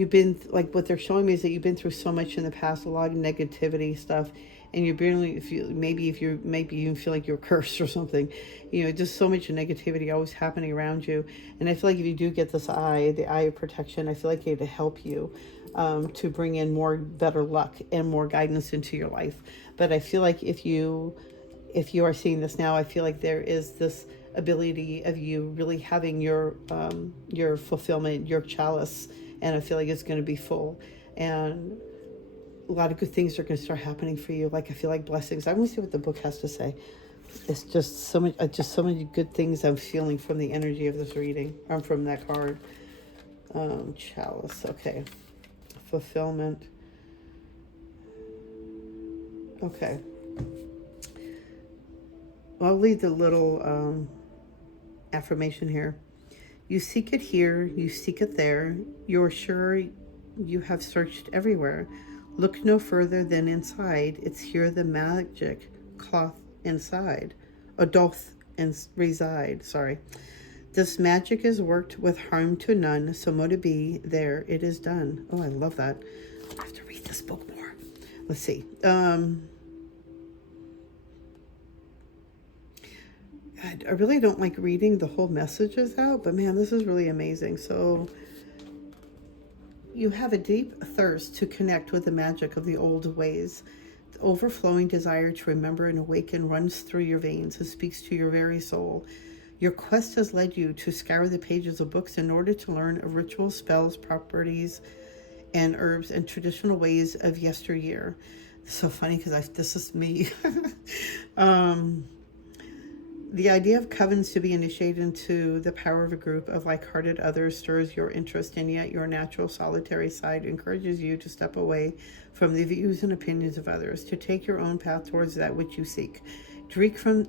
been, like what they're showing me is that you've been through so much in the past, a lot of negativity stuff, and you barely feel, maybe you even feel like you're cursed or something, just so much negativity always happening around you. And I feel like if you do get this eye, the eye of protection, I feel like it'll help you to bring in better luck and more guidance into your life. But I feel like if you are seeing this now, I feel like there is this ability of you really having your fulfillment, your chalice, and I feel like it's going to be full, and a lot of good things are going to start happening for you. Like I feel like blessings. I'm going to see what the book has to say. It's just so many good things I'm feeling from the energy of this reading, or from that card. Chalice. Okay, fulfillment. Okay. I'll leave the little affirmation here. You seek it here, you seek it there. You're sure you have searched everywhere. Look no further than inside. It's here the magic cloth inside. Or doth reside, sorry. This magic is worked with harm to none, so mo to be, there it is done. Oh, I love that. I have to read this book more. Let's see. I really don't like reading the whole messages out, but man, this is really amazing. So you have a deep thirst to connect with the magic of the old ways. The overflowing desire to remember and awaken runs through your veins and speaks to your very soul. Your quest has led you to scour the pages of books in order to learn of rituals, spells, properties, and herbs and traditional ways of yesteryear. It's so funny because this is me. The idea of covens to be initiated into the power of a group of like-hearted others stirs your interest, and yet your natural solitary side encourages you to step away from the views and opinions of others, to take your own path towards that which you seek. Drink from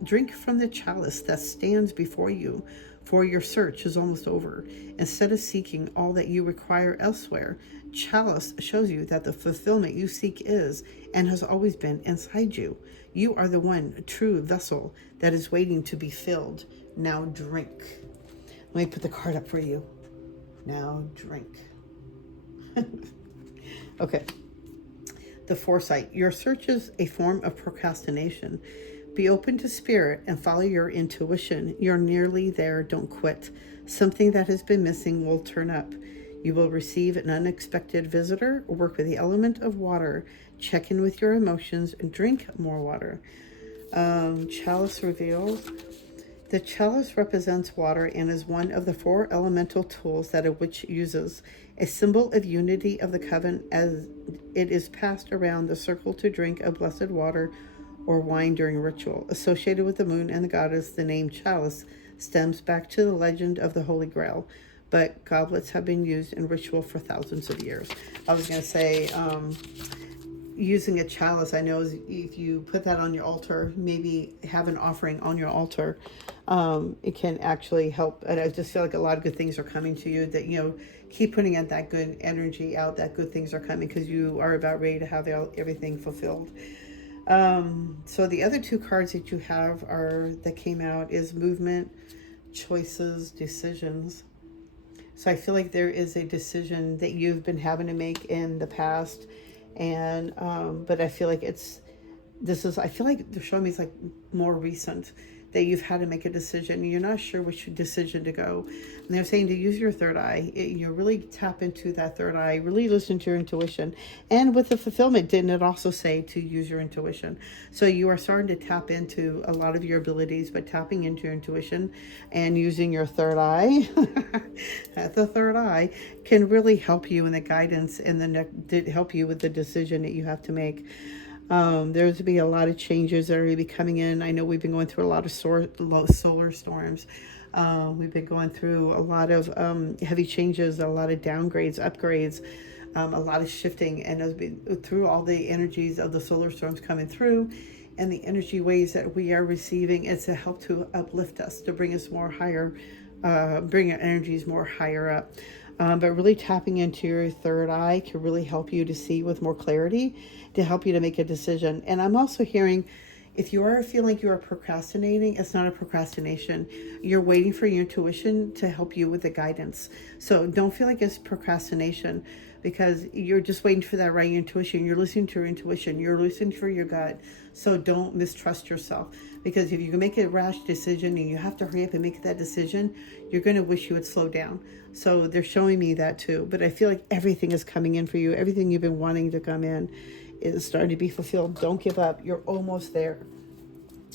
the chalice that stands before you, for your search is almost over. Instead of seeking all that you require elsewhere, chalice shows you that the fulfillment you seek is and has always been inside you. You are the one true vessel that is waiting to be filled. Now drink. Let me put the card up for you. Now drink. Okay. The foresight. Your search is a form of procrastination. Be open to spirit and follow your intuition. You're nearly there. Don't quit. Something that has been missing will turn up. You will receive an unexpected visitor. Work with the element of water. Check in with your emotions and drink more water. Chalice revealed. The chalice represents water and is one of the 4 elemental tools that a witch uses, a symbol of unity of the coven as it is passed around the circle to drink of blessed water or wine during ritual. Associated with the moon and the goddess, the name chalice stems back to the legend of the Holy Grail, but goblets have been used in ritual for thousands of years. I was going to say, using a chalice, I know if you put that on your altar, maybe have an offering on your altar, it can actually help. And I just feel like a lot of good things are coming to you, that, keep putting out that good energy out, that good things are coming, because you are about ready to have everything fulfilled. So the other 2 cards that you have that came out is movement, choices, decisions. So I feel like there is a decision that you've been having to make in the past, and but I feel like I feel like they're showing me it's like more recent that you've had to make a decision. You're not sure which decision to go. And they're saying to use your third eye. You really tap into that third eye, really listen to your intuition. And with the fulfillment, didn't it also say to use your intuition? So you are starting to tap into a lot of your abilities, but tapping into your intuition and using your third eye, the third eye, can really help you in the guidance and help you with the decision that you have to make. There's to be a lot of changes that are going to be coming in. I know we've been going through a lot of solar storms. We've been going through a lot of heavy changes, a lot of downgrades, upgrades, a lot of shifting. And through all the energies of the solar storms coming through and the energy waves that we are receiving, it's to help to uplift us, to bring us more higher, bring our energies more higher up. But really tapping into your third eye can really help you to see with more clarity, to help you to make a decision. And I'm also hearing, if you are feeling you are procrastinating, it's not a procrastination. You're waiting for your intuition to help you with the guidance. So don't feel like it's procrastination, because you're just waiting for that right intuition. You're listening to your intuition. You're listening for your gut. So don't mistrust yourself, because if you can make a rash decision and you have to hurry up and make that decision, you're going to wish you would slow down. So they're showing me that too. But I feel like everything is coming in for you. Everything you've been wanting to come in is starting to be fulfilled. Don't give up. You're almost there.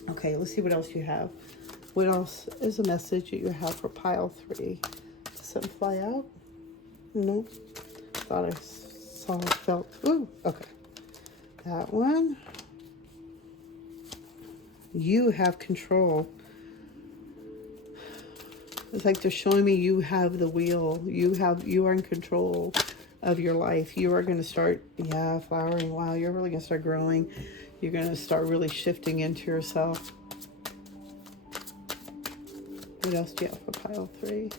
Okay, let's see what else you have. What else is a message that you have for pile 3? Does something fly out? No. Thought I saw, felt. Ooh, okay. That one. You have control. It's like they're showing me you have the wheel. You are in control of your life. You are going to start, flowering. Wow, you're really going to start growing. You're going to start really shifting into yourself. What else do you have for pile 3?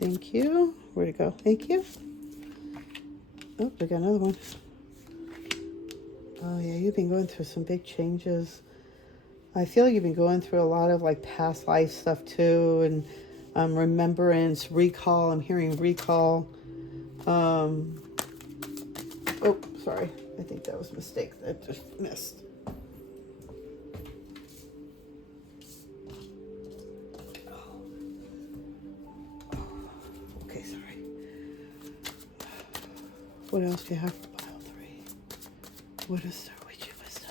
Thank you. Where'd it go? Thank you. Oh, we got another one. Oh, yeah, you've been going through some big changes. I feel like you've been going through a lot of like past life stuff too, and remembrance, recall. I'm hearing recall. Oh, sorry. I think that was a mistake that I just missed. What else do you have for pile 3? What is their witchy wisdom?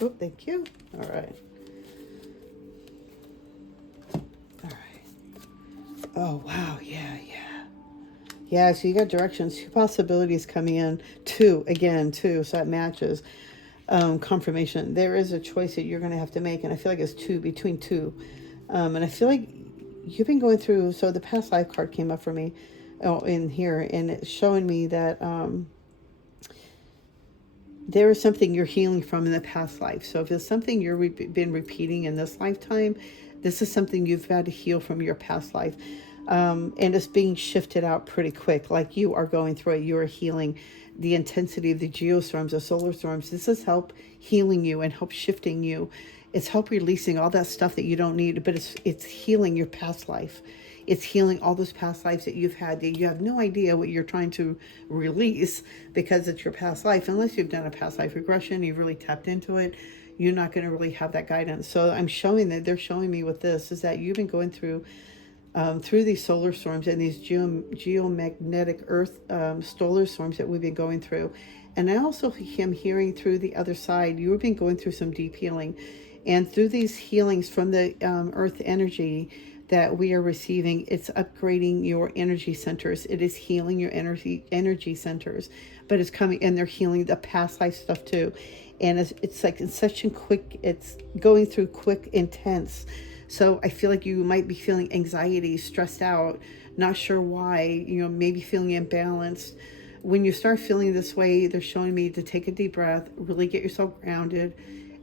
Oh, thank you. All right. All right. Oh, wow. Yeah. Yeah, so you got directions, 2 possibilities coming in, 2, so that matches. Confirmation. There is a choice that you're going to have to make, and I feel like it's between 2. And I feel like you've been going through, so the past life card came up for me in here, and it's showing me that there is something you're healing from in the past life. So if it's something you've been repeating in this lifetime, this is something you've had to heal from your past life. And it's being shifted out pretty quick, like you are going through it. You are healing the intensity of the geostorms, the solar storms. This is help healing you and help shifting you. It's help releasing all that stuff that you don't need, but it's healing your past life. It's healing all those past lives that you've had that you have no idea what you're trying to release because it's your past life. Unless you've done a past life regression, you've really tapped into it, you're not going to really have that guidance. So I'm showing that they're showing me with this is that you've been going through these solar storms and these geomagnetic earth solar storms that we've been going through. And I also am hearing through the other side, you've been going through some deep healing. And through these healings from the earth energy that we are receiving, it's upgrading your energy centers. It is healing your energy centers, but it's coming, and they're healing the past life stuff too. And it's like it's such a quick, it's going through quick, intense. So I feel like you might be feeling anxiety, stressed out, not sure why, maybe feeling imbalanced. When you start feeling this way, they're showing me to take a deep breath, really get yourself grounded,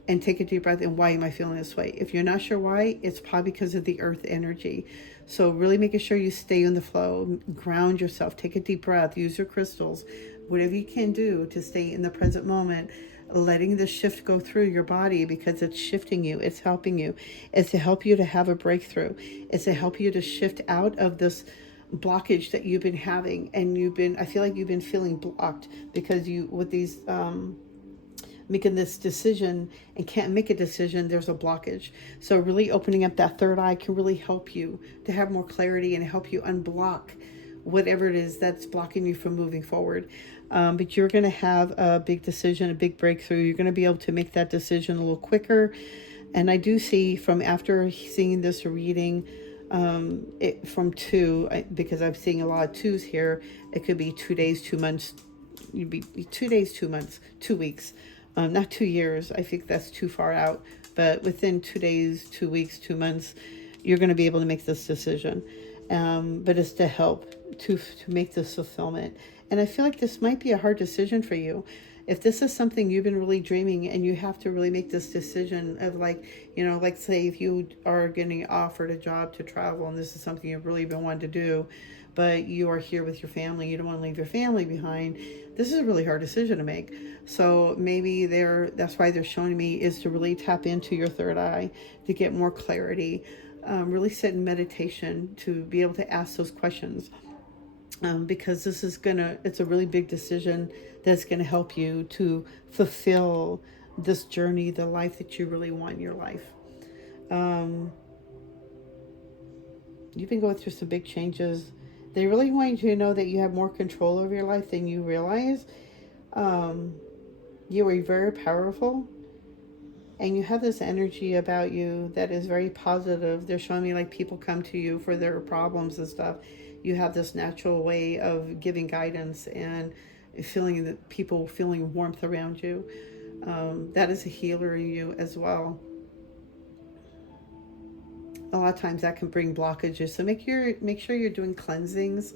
and take a deep breath. And why am I feeling this way? If you're not sure why, it's probably because of the earth energy. So really making sure you stay in the flow, ground yourself, take a deep breath, use your crystals, whatever you can do to stay in the present moment, letting the shift go through your body because it's shifting you, it's helping you. It's to help you to have a breakthrough. It's to help you to shift out of this blockage that you've been having. And I feel like you've been feeling blocked because you, with these, making this decision and can't make a decision, there's a blockage. So really opening up that third eye can really help you to have more clarity and help you unblock whatever it is that's blocking you from moving forward. But you're going to have a big decision, a big breakthrough. You're going to be able to make that decision a little quicker. And I do see from after seeing this reading, from 2, because I'm seeing a lot of 2s here, it could be 2 days, 2 months, you'd be 2 days, 2 months, 2 weeks, not 2 years. I think that's too far out, but within 2 days, 2 weeks, 2 months, you're going to be able to make this decision. But it's to help to make this fulfillment. And I feel like this might be a hard decision for you. If this is something you've been really dreaming and you have to really make this decision of like say if you are getting offered a job to travel and this is something you've really been wanting to do, but you are here with your family, you don't want to leave your family behind. This is a really hard decision to make. So maybe that's why they're showing me is to really tap into your third eye to get more clarity. Really sit in meditation to be able to ask those questions. Because it's a really big decision that's going to help you to fulfill this journey, the life that you really want in your life. You've been going through some big changes. They really want you to know that you have more control over your life than you realize. You are very powerful. And you have this energy about you that is very positive. They're showing me like people come to you for their problems and stuff. You have this natural way of giving guidance and feeling warmth around you. That is a healer in you as well. A lot of times that can bring blockages. So make sure you're doing cleansings,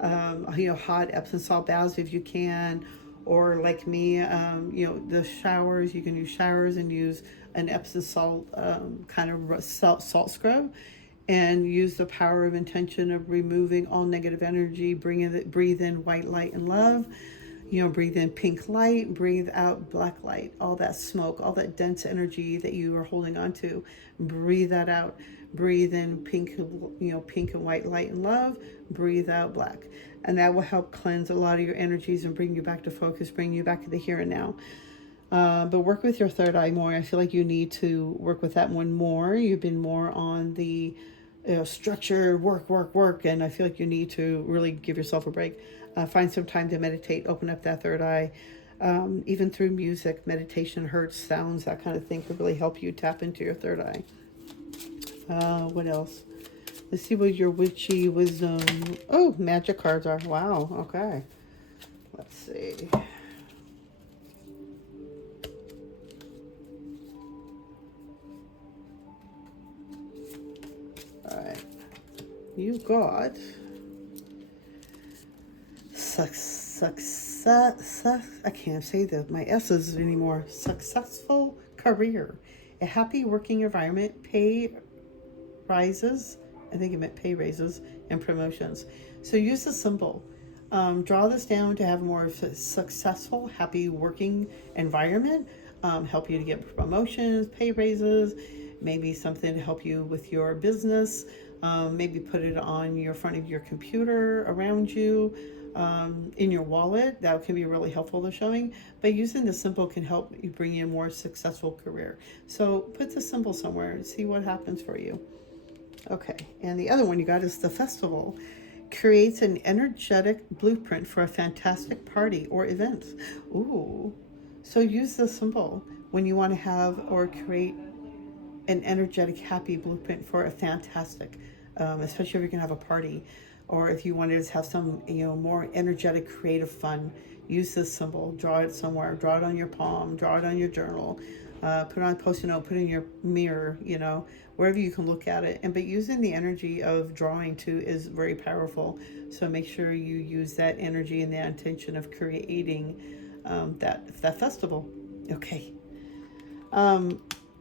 hot Epsom salt baths if you can, or like me, the showers. You can use showers and use an Epsom salt kind of salt scrub. And use the power of intention of removing all negative energy. Breathe in white light and love. Breathe in pink light. Breathe out black light. All that smoke, all that dense energy that you are holding on to. Breathe that out. Breathe in pink and white light and love. Breathe out black. And that will help cleanse a lot of your energies and bring you back to focus, bring you back to the here and now. But work with your third eye more. I feel like you need to work with that one more. You've been more on the structure, work, and I feel like you need to really give yourself a break. Find some time to meditate, open up that third eye. Even through music, meditation, hurts, sounds, that kind of thing could really help you tap into your third eye. What else? Let's see what your witchy wisdom. Oh, magic cards are. Wow. Okay. Let's see. All right. You got success. I can't say my S's anymore. Successful career, a happy working environment, pay rises. I think it meant pay raises and promotions. So use the symbol. Draw this down to have a more successful, happy working environment. Help you to get promotions, pay raises, maybe something to help you with your business. Maybe put it on your front of your computer, around you, in your wallet. That can be really helpful to showing. But using the symbol can help you bring in a more successful career. So put the symbol somewhere and see what happens for you. Okay, and the other one you got is the festival. Creates an energetic blueprint for a fantastic party or event. Ooh, so use the symbol when you want to have or create an energetic, happy blueprint for a fantastic, especially if you're gonna have a party, or if you wanted to have some, more energetic, creative fun. Use this symbol. Draw it somewhere. Draw it on your palm. Draw it on your journal. Put it on a post-it note. Put it in your mirror. Wherever you can look at it. But using the energy of drawing too is very powerful. So make sure you use that energy and the intention of creating that festival. Okay.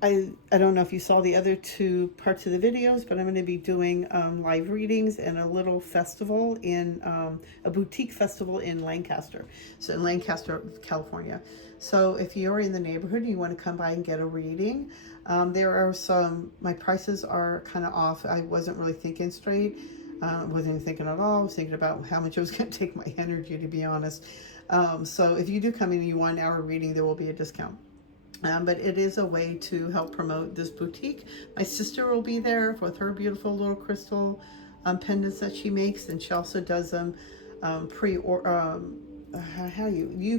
I don't know if you saw the other two parts of the videos, but I'm going to be doing live readings and a little festival in a boutique festival in Lancaster. So in Lancaster, California. So if you're in the neighborhood and you want to come by and get a reading, there are my prices are kind of off. I wasn't really thinking straight. Wasn't even thinking at all. I was thinking about how much it was going to take my energy, to be honest. So if you do come in and you want an hour reading, there will be a discount. But it is a way to help promote this boutique. My sister will be there with her beautiful little crystal pendants that she makes, and she also does them you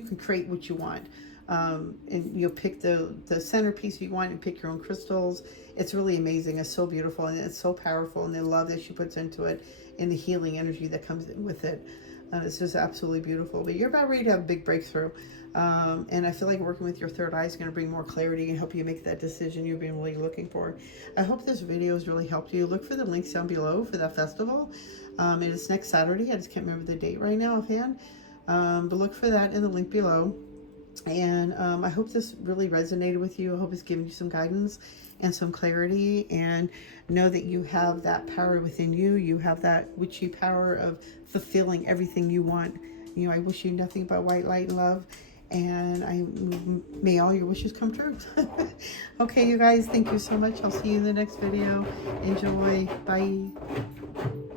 can create what you want, and you'll pick the centerpiece you want and pick your own crystals. It's really amazing. It's so beautiful and it's so powerful, and the love that she puts into it and the healing energy that comes with it. It's just absolutely beautiful. But you're about ready to have a big breakthrough. And I feel like working with your third eye is going to bring more clarity and help you make that decision you've been really looking for. I hope this video has really helped you. Look for the links down below for that festival. It is next Saturday. I just can't remember the date right now offhand. But look for that in the link below. And I hope this really resonated with you. I hope it's given you some guidance and some clarity, and know that you have that power within you. You have that witchy power of fulfilling everything you want. I wish you nothing but white light and love, and may all your wishes come true. Okay, you guys, thank you so much. I'll see you in the next video. Enjoy. Bye.